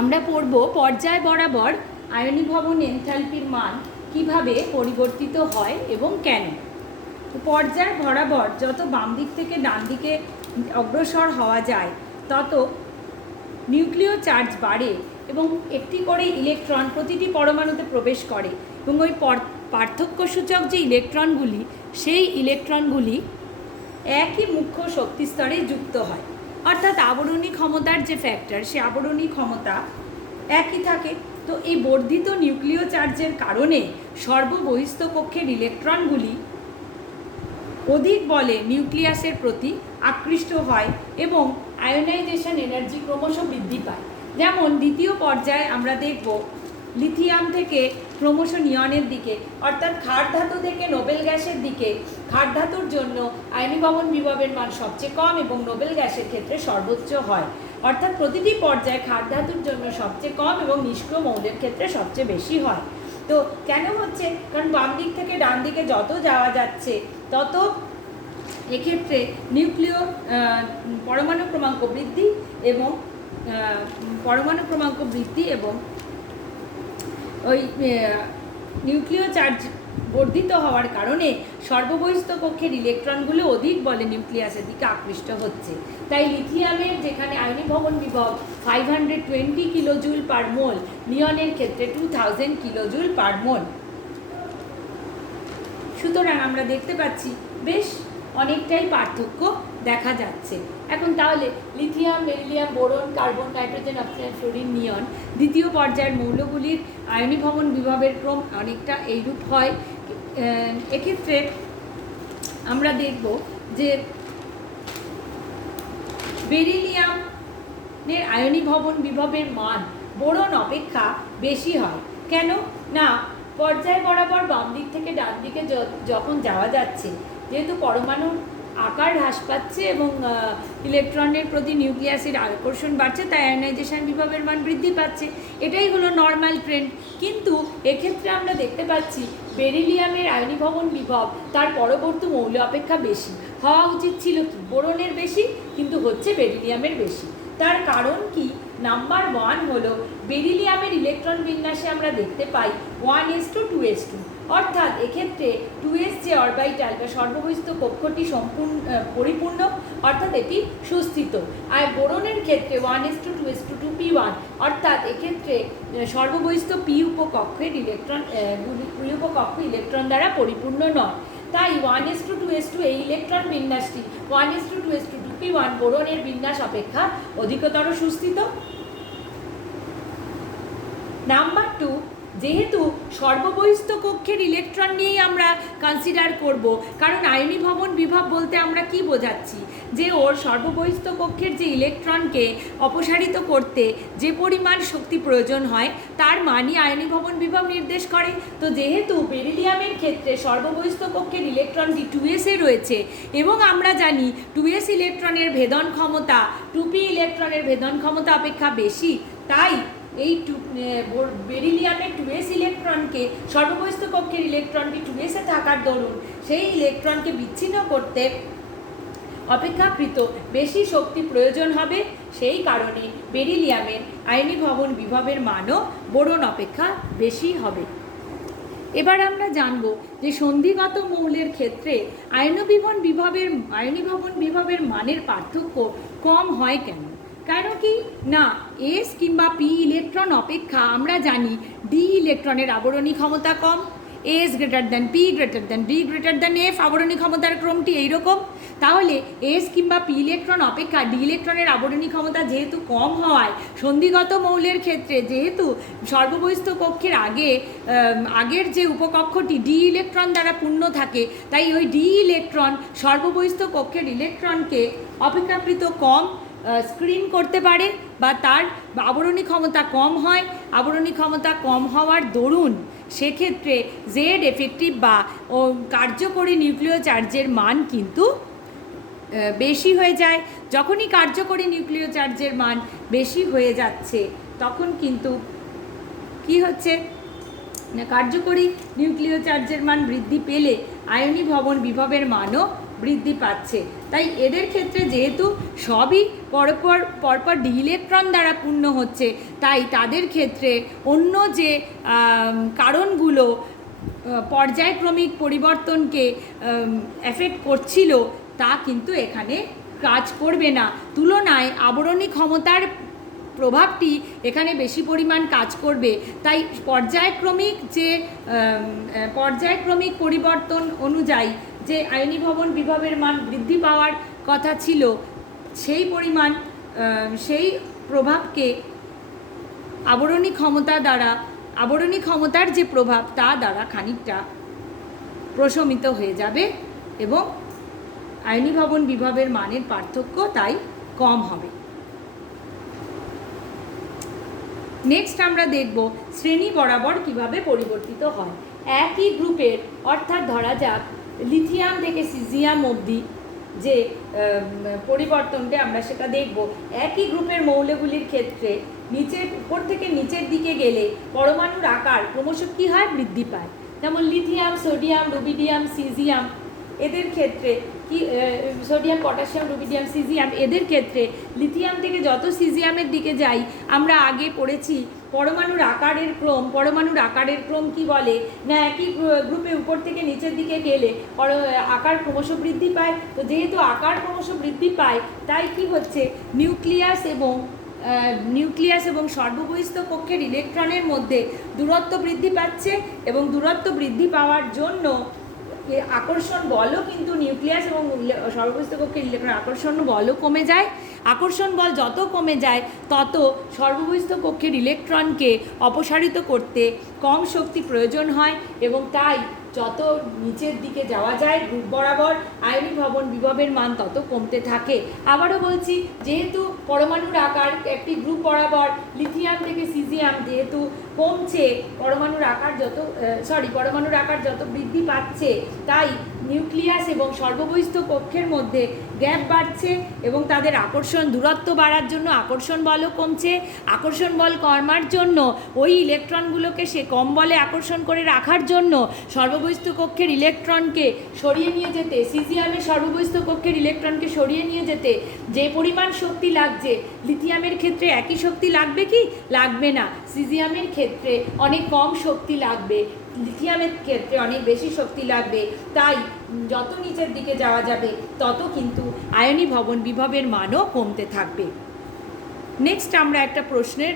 আমরা পড়ব পর্যায় বরাবর আয়নীভবন এনথালপির মান কিভাবে পরিবর্তিত হয় এবং কেন। তো পর্যায় বরাবর যত বাম দিক থেকে ডান দিকে অগ্রসর হওয়া যায় তত নিউক্লিয় চার্জ বাড়ে এবং একটি করে ইলেকট্রন প্রতিটি পরমাণুতে প্রবেশ করে এবং ওই পার্থক্যসূচক যে ইলেকট্রনগুলি সেই ইলেকট্রনগুলি একই মুখ্য শক্তিস্তরে যুক্ত হয়, অর্থাৎ আবরণী ক্ষমতার যে ফ্যাক্টর সে আবরণী ক্ষমতা একই থাকে। তো এই বর্ধিত নিউক্লিয় চার্জের কারণে সর্ববহিস্থ কক্ষের ইলেকট্রনগুলি অধিক বলে নিউক্লিয়াসের প্রতি আকৃষ্ট হয় এবং আয়োনাইজেশন এনার্জি ক্রমশ বৃদ্ধি পায়। যেমন দ্বিতীয় পর্যায়ে আমরা দেখব লিথিয়াম থেকে ক্রমশ নিয়নের দিকে, অর্থাৎ ক্ষার ধাতু থেকে নোবেল গ্যাসের দিকে। ক্ষার ধাতুর জন্য আয়নীভবন বিভবের মান সবচেয়ে কম এবং নোবেল গ্যাসের ক্ষেত্রে সর্বোচ্চ হয়, অর্থাৎ প্রতিটি পর্যায়ে ক্ষার ধাতুর জন্য সবচেয়ে কম এবং নিষ্ক্রিয় মৌলের ক্ষেত্রে সবচেয়ে বেশি হয়। তো কেন হচ্ছে? কারণ বাম দিক থেকে ডান দিকে যত যাওয়া যাচ্ছে তত এক্ষেত্রে নিউক্লিয় পরমাণু ক্রমাঙ্ক বৃদ্ধি এবং ওই নিউক্লিয় চার্জ বর্ধিত হওয়ার কারণে সর্ববহিস্থ কক্ষের ইলেকট্রনগুলো অধিক বলে নিউক্লিয়াসের দিকে আকৃষ্ট হচ্ছে। তাই লিথিয়ামের যেখানে আয়নীভবন বিভব 520 কিলোজুল পার মোল, নিয়নের ক্ষেত্রে 2000 কিলোজুল পার মোল। সুতরাং আমরা দেখতে পাচ্ছি বেশ অনেকটাই পার্থক্য দেখা যাচ্ছে। এখন তাহলে lithium, beryllium, boron, carbon, nitrogen, oxygen, fluorine, neon দ্বিতীয় পর্যায়ের মৌলগুলির আয়নীভবন বিভবের ক্রম অনেকটা এইরূপ হয়। এক্ষেত্রে আমরা দেখব যে বেরিলিয়ামের আয়নীভবন বিভবের মান বোরন অপেক্ষা বেশি হয়। কেন না, পর্যায় বরাবর বাম দিক থেকে ডান দিকে যখন যাওয়া যাচ্ছে, যেহেতু পরমাণুর আকার হ্রাস পাচ্ছে এবং ইলেকট্রনের প্রতি নিউক্লিয়াসের আকর্ষণ বাড়ছে, তাই আয়নাইজেশন বিভবের মান বৃদ্ধি পাচ্ছে। এটাই হলো নর্মাল ট্রেন্ড। কিন্তু এক্ষেত্রে আমরা দেখতে পাচ্ছি বেরিলিয়ামের আয়নীভবন বিভব তার পরবর্তী মৌল অপেক্ষা বেশি হওয়া উচিত ছিল কি বোরনের বেশি, কিন্তু হচ্ছে বেরিলিয়ামের বেশি। তার কারণ কি? নাম্বার 1 হলো বেরিলিয়ামের ইলেকট্রন বিন্যাসে আমরা দেখতে পাই 1:2:2, অর্থাৎ এক্ষেত্রে 2s যে অরবিটাল বা সর্ববহিস্থ কক্ষটি পরিপূর্ণ, অর্থাৎ এটি সুস্থিত। আর বোরনের ক্ষেত্রে 1:2:2p1, অর্থাৎ এক্ষেত্রে সর্ববহিস্থ পি উপকক্ষের ইলেকট্রন দ্বারা পরিপূর্ণ নয়। তাই 1:2:2 এই ইলেকট্রন বিন্যাসটি 1:2:2p1 বোরনের বিন্যাস অপেক্ষা অধিকতর সুস্থিত। নাম্বার 2, যেহেতু সর্ববহিস্থ কক্ষের ইলেকট্রন নিয়েই আমরা কনসিডার করব, কারণ আয়নীভবন বিভব বলতে আমরা কি বোঝাচ্ছি? যে ওর সর্ববহিস্থ কক্ষের যে ইলেকট্রনকে অপসারিত করতে যে পরিমাণ শক্তি প্রয়োজন হয় তার মানই আয়নীভবন বিভব নির্দেশ করে। তো যেহেতু বেরিলিয়ামের ক্ষেত্রে সর্ববহিস্থ কক্ষের ইলেকট্রনটি 2s-এ রয়েছে এবং আমরা জানি 2s ইলেকট্রনের ভেদন ক্ষমতা 2p ইলেকট্রনের ভেদন ক্ষমতা অপেক্ষা বেশি, তাই এই বেরিলিয়ামের 2s ইলেকট্রনকে সর্ববহিস্থ কক্ষের ইলেকট্রনটি 2s-এ থাকার দরুন সেই ইলেকট্রনকে বিচ্ছিন্ন করতে অপেক্ষাকৃত বেশি শক্তি প্রয়োজন হবে। সেই কারণে বেরিলিয়ামের আয়নীভবন বিভবের মানও বোরন অপেক্ষা বেশি হবে। এবার আমরা জানব যে সন্ধিগত মৌলের ক্ষেত্রে আয়নীভবন বিভবের মানের পার্থক্য কম হয় কেন? কেন কি না, এস কিংবা পি ইলেকট্রন অপেক্ষা আমরা জানি ডি ইলেকট্রনের আবরণী ক্ষমতা কম। S greater than P greater than D greater than F আবরণী ক্ষমতার ক্রমটি এইরকম। তাহলে এস কিংবা পি ইলেকট্রন অপেক্ষা ডি ইলেকট্রনের আবরণী ক্ষমতা যেহেতু কম হওয়ায় সন্ধিগত মৌলের ক্ষেত্রে যেহেতু সর্ববহিস্থ কক্ষের আগের যে উপকক্ষটি ডি ইলেকট্রন দ্বারা পূর্ণ থাকে, তাই ওই ডি ইলেকট্রন সর্ববহিস্থ কক্ষের ইলেকট্রনকে অপেক্ষাকৃত কম স্ক্রিন করতে পারে বা তার আবরণী ক্ষমতা কম হয়। আবরণী ক্ষমতা কম হওয়ার দরুন সেক্ষেত্রে জেড এফেক্টিভ বা কার্যকরী নিউক্লিয় চার্জের মান কিন্তু বেশি হয়ে যায়। যখনই কার্যকরী নিউক্লিয় চার্জের মান বেশি হয়ে যাচ্ছে তখন কিন্তু কি হচ্ছে না, কার্যকরী নিউক্লিয় চার্জের মান বৃদ্ধি পেলে আয়নীভবন বিভবের মানও বৃদ্ধি পাচ্ছে। তাই এদের ক্ষেত্রে যেহেতু সবই পরপর ডি ইলেকট্রন দ্বারা পূর্ণ হচ্ছে, তাই তাদের ক্ষেত্রে অন্য যে কারণগুলো পর্যায়ক্রমিক পরিবর্তনকে এফেক্ট করছিল তা কিন্তু এখানে কাজ করবে না। তুলনায় আবরণী ক্ষমতার প্রভাবটি এখানে বেশি পরিমাণ কাজ করবে। তাই পর্যায়ক্রমিক পরিবর্তন অনুযায়ী যে আয়নীভবন বিভবের মান বৃদ্ধি পাওয়ার কথা ছিল, সেই প্রভাবকে আবরণী ক্ষমতার যে প্রভাব তা দ্বারা খানিকটা প্রশমিত হয়ে যাবে এবং আয়নীভবন বিভবের মানের পার্থক্য তাই কম হবে। নেক্সট আমরা দেখব শ্রেণী বরাবর কিভাবে পরিবর্তিত হয়। একই গ্রুপের, অর্থাৎ ধরা যাক লিথিয়াম থেকে সিজিয়াম অবধি যে পরিবর্তনটা আমরা সেটা দেখব। একই গ্রুপের মৌলগুলির ক্ষেত্রে উপর থেকে নিচের দিকে গেলে পরমাণুর আকার ক্রমশ কী হয়, বৃদ্ধি পায়। যেমন লিথিয়াম, সোডিয়াম, রুবিডিয়াম, সিজিয়াম এদের ক্ষেত্রে সোডিয়াম, পটাশিয়াম, রুবিডিয়াম, সিজিয়াম এদের ক্ষেত্রে লিথিয়াম থেকে যত সিজিয়ামের দিকে যাই, আমরা আগে পড়েছি পরমাণুর আকারের ক্রম কি বলে না, একই গ্রুপে উপর থেকে নিচের দিকে গেলে আকার ক্রমশ বৃদ্ধি পায়। তো যেহেতু আকার ক্রমশ বৃদ্ধি পায়, তাই কি হচ্ছে, নিউক্লিয়াস এবং সর্ববহিস্থ কক্ষের ইলেকট্রনের মধ্যে দূরত্ব বৃদ্ধি পাচ্ছে এবং দূরত্ব বৃদ্ধি পাওয়ার জন্য আকর্ষণ বলও কিন্তু নিউক্লিয়াস এবং সর্ববহিস্থ কক্ষের ইলেকট্রন আকর্ষণ বলও কমে যায়। আকর্ষণ বল যত কমে যায় তত সর্ববহিস্থ কক্ষের ইলেকট্রনকে অপসারিত করতে কম শক্তি প্রয়োজন হয় এবং তাই যত নিচের দিকে যাওয়া যায় গ্রুপ বরাবর আয়নীভবন বিভবের মান তত কমতে থাকে। আবারও বলছি, যেহেতু পরমাণুর আকার একটি গ্রুপ বরাবর লিথিয়াম থেকে সিজিয়াম যেহেতু কমছে, পরমাণুর আকার যত বৃদ্ধি পাচ্ছে, তাই নিউক্লিয়াস এবং সর্ববহিস্থ কক্ষের মধ্যে গ্যাপ বাড়ছে এবং তাদের দূরত্ব বাড়ার জন্য আকর্ষণ বলও কমছে। আকর্ষণ বল কমার জন্য ওই ইলেকট্রনগুলোকে সে কম বলে আকর্ষণ করে রাখার জন্য সর্ববহিস্থ কক্ষের ইলেকট্রনকে সরিয়ে নিয়ে যেতে, সিজিয়ামের সর্ববহিস্থ কক্ষের ইলেকট্রনকে সরিয়ে নিয়ে যেতে যে পরিমাণ শক্তি লাগছে, লিথিয়ামের ক্ষেত্রে একই শক্তি লাগবে কি? লাগবে না। সিজিয়ামের ক্ষেত্রে অনেক কম শক্তি লাগবে, লিথিয়ামের ক্ষেত্রে অনেক বেশি শক্তি লাগবে। তাই যত নিচের দিকে যাওয়া যাবে তত কিন্তু আয়নীভবন বিভবের মানও কমতে থাকবে। নেক্সট আমরা একটা প্রশ্নের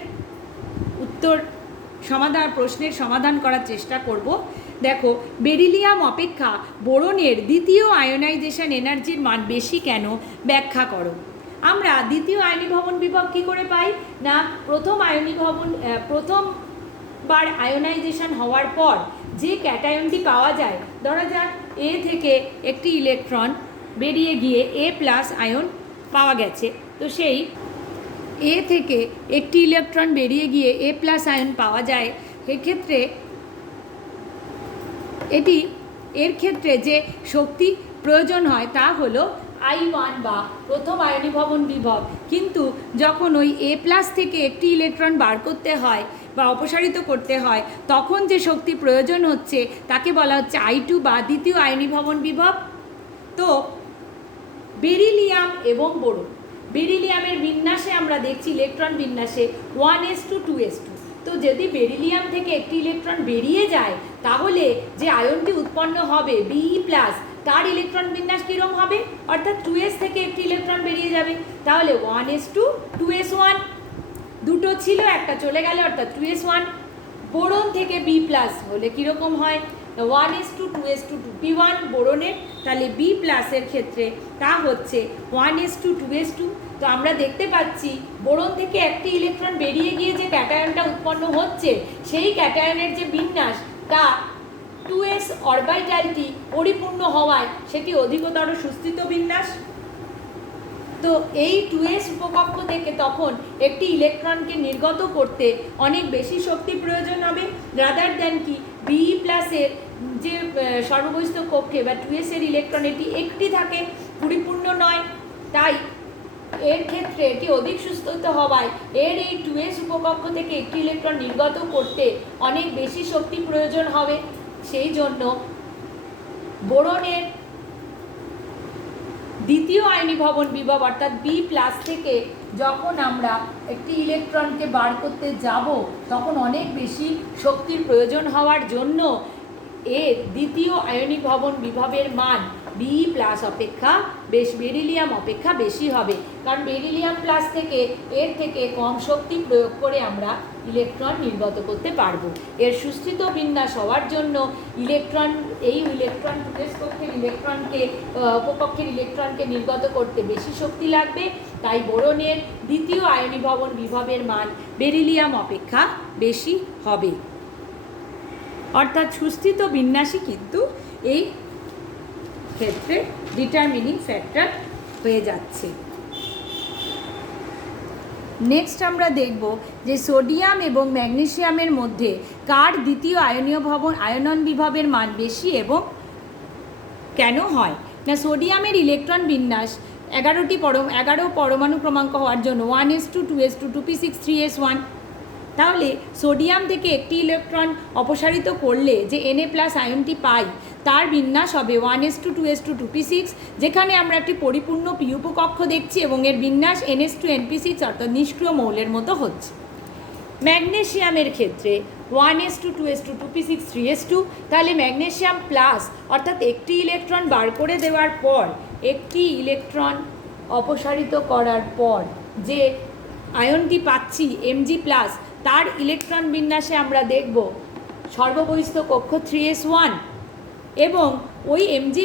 সমাধান করার চেষ্টা করব। দেখো, বেরিলিয়াম অপেক্ষা বোরনের দ্বিতীয় আয়নাইজেশন এনার্জির মান বেশি কেন, ব্যাখ্যা করো। আমরা দ্বিতীয় আয়নীভবন বিভব কী করে পাই না, প্রথমবার আয়নাইজেশন হওয়ার পর যে ক্যাটায়নটি পাওয়া যায়, ধরা যাক এ থেকে একটি ইলেকট্রন বেরিয়ে গিয়ে এ প্লাস আয়ন পাওয়া গেছে, তো সেই এ থেকে একটি ইলেকট্রন বেরিয়ে গিয়ে এ প্লাস আয়ন পাওয়া যায়, এক্ষেত্রে এর ক্ষেত্রে যে শক্তি প্রয়োজন হয় তা হলো I1 বা প্রথম আয়নীভবন বিভব। কিন্তু যখন ওই এ প্লাস থেকে একটি ইলেকট্রন বার করতে হয় বা অপসারিত করতে হয়, তখন যে শক্তি প্রয়োজন হচ্ছে তাকে বলা হচ্ছে I2 বা দ্বিতীয় আয়নীভবন বিভব। তো বেরিলিয়াম এবং বোরন, বেরিলিয়ামের বিন্যাসে আমরা দেখছি ইলেকট্রন বিন্যাসে 1s2 2s2। তো যদি বেরিলিয়াম থেকে একটি ইলেকট্রন বেরিয়ে যায়, তাহলে যে আয়নটি উৎপন্ন হবে Be+, তার ইলেকট্রন বিন্যাস কীরকম হবে, অর্থাৎ 2s থেকে একটি ইলেকট্রন বেরিয়ে যাবে, তাহলে 1s2 2s1, দুটো ছিল একটা চলে গেলে অর্থাৎ 2s1। বোরন থেকে B+ হলে কীরকম হয়, 1s2 2s2 2p1 বোরনের, তাহলে B+ এর ক্ষেত্রে তা হচ্ছে 1s2 2s2। তো আমরা দেখতে পাচ্ছি বোরন থেকে একটি ইলেকট্রন বেরিয়ে গিয়ে যে ক্যাটায়নটা উৎপন্ন হচ্ছে, সেই ক্যাটায়নের যে বিন্যাস তা 2s অরবিটালটি পরিপূর্ণ হওয়ায় সেটি অধিকতর সুস্থিত বিন্যাস। তো এই 2s উপকক্ষ থেকে তখন একটি ইলেকট্রনকে নির্গত করতে অনেক বেশি শক্তি প্রয়োজন হবে, রাদার দ্যান কি Be+ এর যে সর্ববহিস্থ কক্ষে বা 2s এর ইলেকট্রন এটি একটি থাকে, পরিপূর্ণ নয়। তাই এর ক্ষেত্রে এটি অধিক সুস্থিত হওয়ায় এর এই 2s উপকক্ষ থেকে একটি ইলেকট্রন নির্গত করতে অনেক বেশি শক্তি প্রয়োজন হবে। সেই জন্য বোরনের দ্বিতীয় আয়নীভবন বিভব অর্থাৎ বি প্লাস থেকে যখন আমরা একটি ইলেকট্রনকে বার করতে যাব তখন অনেক বেশি শক্তির প্রয়োজন হওয়ার জন্য এর দ্বিতীয় আয়নীভবন বিভবের মান বি প্লাস অপেক্ষা বেরিলিয়াম অপেক্ষা বেশি হবে, কারণ বেরিলিয়াম প্লাস থেকে এর থেকে কম শক্তি প্রয়োগ করে আমরা ইলেকট্রন নির্গত করতে পারবো। এর সুস্থিত বিন্যাস হওয়ার জন্য এই ইলেকট্রন প্রবেশ কক্ষের উপকক্ষের ইলেকট্রনকে নির্গত করতে বেশি শক্তি লাগবে, তাই বোরনের দ্বিতীয় আয়নীভবন বিভবের মান বেরিলিয়াম অপেক্ষা বেশি হবে। অর্থাৎ সুস্থিত বিন্যাসই কিন্তু এই ক্ষেত্রে ডিটারমিনিং ফ্যাক্টর হয়ে যাচ্ছে। নেক্সট আমরা দেখব যে সোডিয়াম এবং ম্যাগনেসিয়ামের মধ্যে কার দ্বিতীয় আয়নন বিভবের মান বেশি এবং কেন হয় না। সোডিয়ামের ইলেকট্রন বিন্যাস 11 পরমাণু ক্রমাঙ্ক হওয়ার জন্য 1s2 2s2 2p6 3s1। তাহলে সোডিয়াম থেকে একটি ইলেকট্রন অপসারিত করলে যে Na+ আয়নটি পাই তার বিন্যাস হবে 1s2 2s2 2p6, যেখানে আমরা একটি পরিপূর্ণ পি উপকক্ষ দেখছি এবং এর বিন্যাস ns2 np6 অর্থাৎ নিষ্ক্রিয় মৌলের মতো হচ্ছে। ম্যাগনেসিয়ামের ক্ষেত্রে 1s2 2s2 2p6 3s2, তাহলে ম্যাগনেসিয়াম প্লাস অর্থাৎ একটি ইলেকট্রন বার করে দেওয়ার পর একটি ইলেকট্রন অপসারিত করার পর যে আয়নটি পাচ্ছি Mg+, তার ইলেকট্রন বিন্যাসে আমরা দেখব সর্ববহিস্থ কক্ষ 3s1 এবং ওই Mg+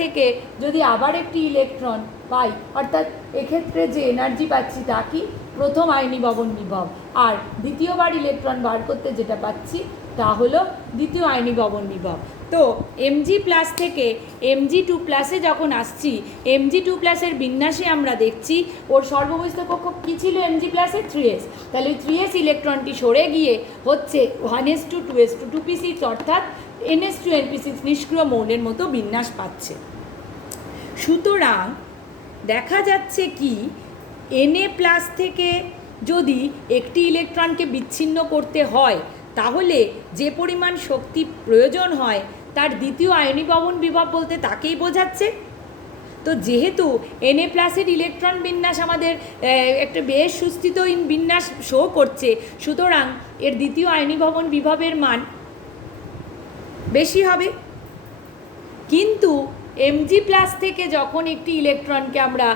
থেকে যদি আবার একটি ইলেকট্রন পাই অর্থাৎ এক্ষেত্রে যে এনার্জি পাচ্ছি তা কি প্রথম আয়নীভবন বিভব, আর দ্বিতীয়বার ইলেকট্রন বার করতে যেটা পাচ্ছি তা হলো দ্বিতীয় আয়নীভবন বিভব। তো Mg+ থেকে Mg2+ যখন আসছি Mg2+ এর বিন্যাসে আমরা দেখছি ওর সর্ববহিস্থ কক্ষ কী ছিল Mg+ এর 3s, তাহলে 3s ইলেকট্রনটি সরে গিয়ে হচ্ছে 1s2 2s2 2p6 অর্থাৎ ns2 np6 নিষ্ক্রিয় মৌলের মতো বিন্যাস পাচ্ছে। সুতরাং দেখা যাচ্ছে কি Na+ থেকে যদি একটি ইলেকট্রনকে বিচ্ছিন্ন করতে হয় তাহলে যে পরিমাণ শক্তি প্রয়োজন হয় তার দ্বিতীয় আয়নীভবন বিভব বলতে তাকেই বোঝাচ্ছে। তো যেহেতু Na+ এর ইলেকট্রন বিন্যাস আমাদের একটা বেশ সুস্থিত বিন্যাস শো করছে, সুতরাং এর দ্বিতীয় আয়নীভবন বিভবের মান বেশি হবে। কিন্তু Mg+ থেকে যখন একটি ইলেকট্রনকে আমরা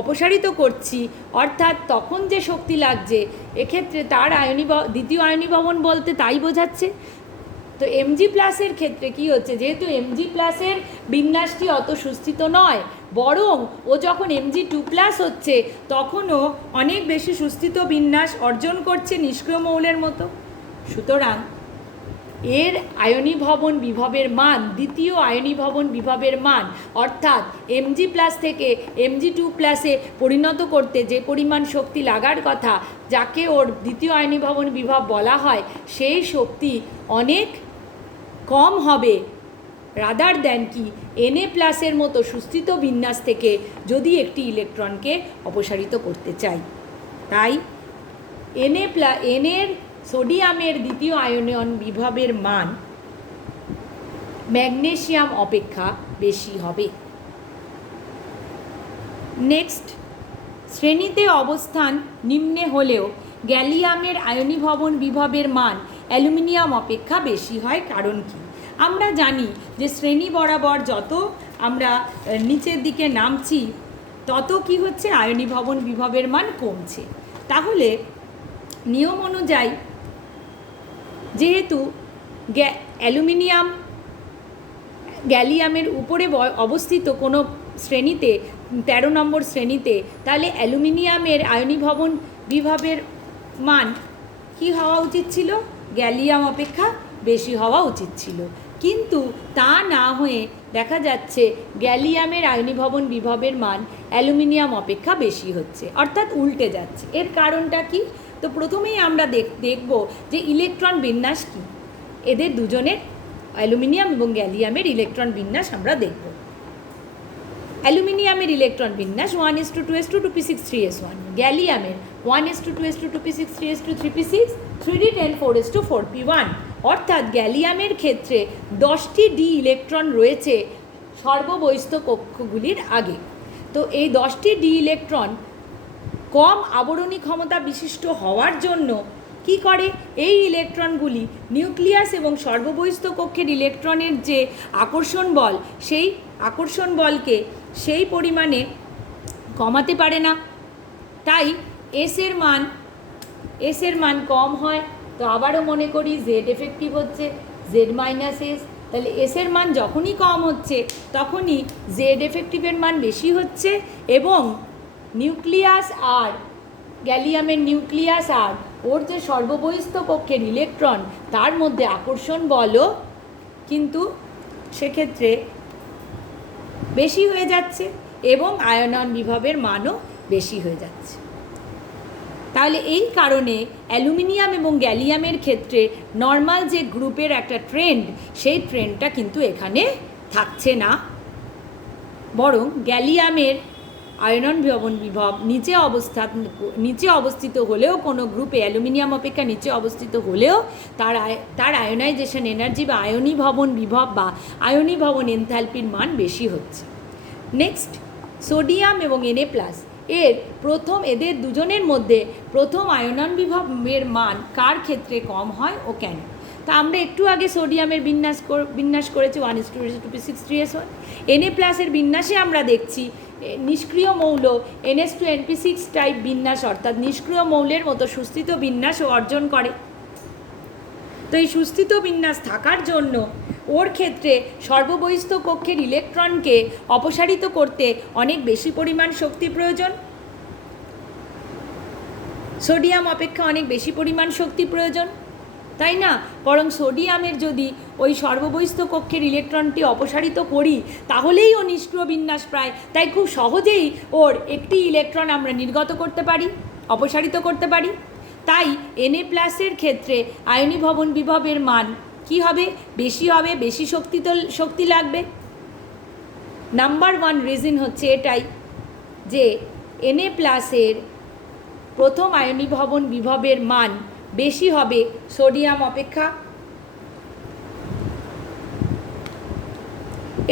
অপসারিত করছি অর্থাৎ তখন যে শক্তি লাগছে এক্ষেত্রে তার দ্বিতীয় আয়নীভবন বলতে তাই বোঝাচ্ছে। তো Mg+ এর ক্ষেত্রে কি হচ্ছে, যেহেতু Mg+ এর বিন্যাসটি অত সুস্থিত নয়, বরং ও যখন Mg2+ হচ্ছে তখনও অনেক বেশি সুস্থিত বিন্যাস অর্জন করছে নিষ্ক্রিয় মৌলের মতো। সুতরাং এর আয়নীভবন বিভবের মান দ্বিতীয় আয়নীভবন বিভবের মান অর্থাৎ Mg+ থেকে Mg2+ পরিণত করতে যে পরিমাণ শক্তি লাগার কথা যাকে ওর দ্বিতীয় আয়নীভবন বিভব বলা হয় সেই শক্তি অনেক কম হবে রাদার দেন কি Na+ এর মতো সুস্থিত বিন্যাস থেকে যদি একটি ইলেকট্রনকে অপসারিত করতে চাই। তাই এর সোডিয়ামের দ্বিতীয় আয়নন বিভবের মান ম্যাগনেসিয়াম অপেক্ষা বেশি হবে। নেক্সট, শ্রেণীতে অবস্থান নিম্নে হলেও গ্যালিয়ামের আয়নীভবন বিভবের মান অ্যালুমিনিয়াম অপেক্ষা বেশি হয়, কারণ কি? আমরা জানি যে শ্রেণী বরাবর যত আমরা নিচের দিকে নামছি তত কি হচ্ছে আয়নীভবন বিভবের মান কমছে। তাহলে নিয়ম অনুযায়ী যেহেতু গ্যালিয়ামের উপরে অবস্থিত কোনো শ্রেণীতে 13 নম্বর শ্রেণীতে, তাহলে অ্যালুমিনিয়ামের আয়নীভবন বিভবের মান কি হওয়া উচিত ছিল? গ্যালিয়াম অপেক্ষা বেশি হওয়া উচিত ছিল, কিন্তু তা না হয়ে দেখা যাচ্ছে গ্যালিয়ামের আয়নীভবন বিভবের মান অ্যালুমিনিয়াম অপেক্ষা বেশি হচ্ছে, অর্থাৎ উল্টে যাচ্ছে। এর কারণটা কি? তো প্রথমেই আমরা দেখব যে ইলেকট্রন বিন্যাস কি, এদের দুজনের অ্যালুমিনিয়াম এবং গ্যালিয়ামের ইলেকট্রন বিন্যাস আমরা দেখব। অ্যালুমিনিয়ামের ইলেকট্রন বিন্যাস 1s2 2s2 2p6 3s1, গ্যালিয়ামের 1s2 2s2 2p6 3s2 3p6 3d10 4s2 4p1, অর্থাৎ গ্যালিয়ামের ক্ষেত্রে 10টি ডি ইলেকট্রন রয়েছে সর্ববহিস্থ কক্ষগুলির আগে। তো এই 10টি ডি ইলেকট্রন কম আবরণী ক্ষমতা বিশিষ্ট হওয়ার জন্য কি করে, এই ইলেকট্রনগুলি নিউক্লিয়াস এবং সর্ববহিস্থ কক্ষের ইলেকট্রনের যে আকর্ষণ বল, সেই আকর্ষণ বলকে সেই পরিমাণে কমাতে পারে না। তাই এস এর মান কম হয়। তো আবারও মনে করি জেড এফেক্টিভ হচ্ছে জেড মাইনাস এস। তাহলে এস এর মান যখনই কম হচ্ছে তখনই জেড এফেক্টিভের মান বেশি হচ্ছে এবং নিউক্লিয়াস আর গ্যালিয়ামের নিউক্লিয়াস আর ওর যে সর্ববহিস্থ কক্ষের ইলেকট্রন তার মধ্যে আকর্ষণ বলও কিন্তু সেক্ষেত্রে বেশি হয়ে যাচ্ছে এবং আয়নন বিভবের মানও বেশি হয়ে যাচ্ছে। তাহলে এই কারণে অ্যালুমিনিয়াম এবং গ্যালিয়ামের ক্ষেত্রে নর্মাল যে গ্রুপের একটা ট্রেন্ড, সেই ট্রেন্ডটা কিন্তু এখানে থাকছে না, বরং গ্যালিয়ামের আয়নন বিভব নিচে অবস্থিত হলেও কোনো গ্রুপে অ্যালুমিনিয়াম অপেক্ষা নিচে অবস্থিত হলেও তার আয়নাইজেশন এনার্জি বা আয়নীভবন বিভব বা আয়নীভবন এনথালপির মান বেশি হচ্ছে। নেক্সট, সোডিয়াম এবং Na+ এদের দুজনের মধ্যে প্রথম আয়নন বিভবের মান কার ক্ষেত্রে কম হয় ও কেন? তা আমরা একটু আগে সোডিয়ামের বিন্যাস করেছি 1:2p6 Na+ এর বিন্যাসে আমরা দেখছি নিষ্ক্রিয় মৌল NH2NP6 টাইপ বিন্যাস, অর্থাৎ নিষ্ক্রিয় মৌলের মতো সুস্থিত বিন্যাস অর্জন করে। তো এই সুস্থিত বিন্যাস থাকার জন্য ওর ক্ষেত্রে সর্ববহিস্থ কক্ষের ইলেকট্রনকে অপসারিত করতে অনেক বেশি পরিমাণ শক্তি প্রয়োজন, সোডিয়াম অপেক্ষা অনেক বেশি পরিমাণ শক্তি প্রয়োজন, তাই না? বরং সোডিয়ামের যদি ওই সর্ববহিস্থ কক্ষের ইলেকট্রনটি অপসারিত করি তাহলেই ও নিষ্ক্রিয় বিন্যাস প্রায়, তাই খুব সহজেই ওর একটি ইলেকট্রন আমরা নির্গত করতে পারি, অপসারিত করতে পারি। তাই Na+ এর ক্ষেত্রে আয়নীভবন বিভবের মান কি হবে? বেশি হবে, বেশি শক্তি লাগবে। নাম্বার 1 রিজন হচ্ছে এটাই যে Na+ এর প্রথম আয়নীভবন বিভবের মান বেশি হবে সোডিয়াম অপেক্ষা।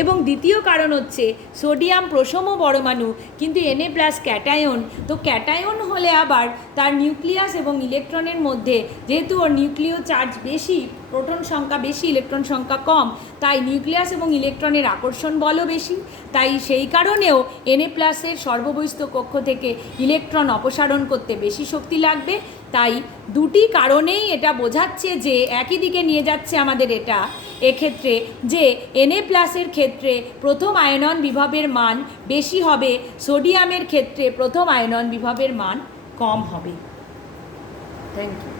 এবং দ্বিতীয় কারণ হচ্ছে সোডিয়াম প্রশম পরমাণু কিন্তু Na+ ক্যাটায়ন, তো ক্যাটায়ন হলে আবার তার নিউক্লিয়াস এবং ইলেকট্রনের মধ্যে যেহেতু ওর নিউক্লিয় চার্জ বেশি, প্রোটন সংখ্যা বেশি, ইলেকট্রন সংখ্যা কম, তাই নিউক্লিয়াস এবং ইলেকট্রনের আকর্ষণ বলও বেশি। তাই সেই কারণেও Na+ এর সর্ববহিস্থ কক্ষ থেকে ইলেকট্রন অপসারণ করতে বেশি শক্তি লাগবে। তাই দুটি কারণেই এটা বোঝাচ্ছে যে একই দিকে নিয়ে যাচ্ছে আমাদের এটা এক্ষেত্রে যে Na+ এর ক্ষেত্রে প্রথম আয়নন বিভবের মান বেশি হবে, সোডিয়ামের ক্ষেত্রে প্রথম আয়নন বিভবের মান কম হবে। Thank you.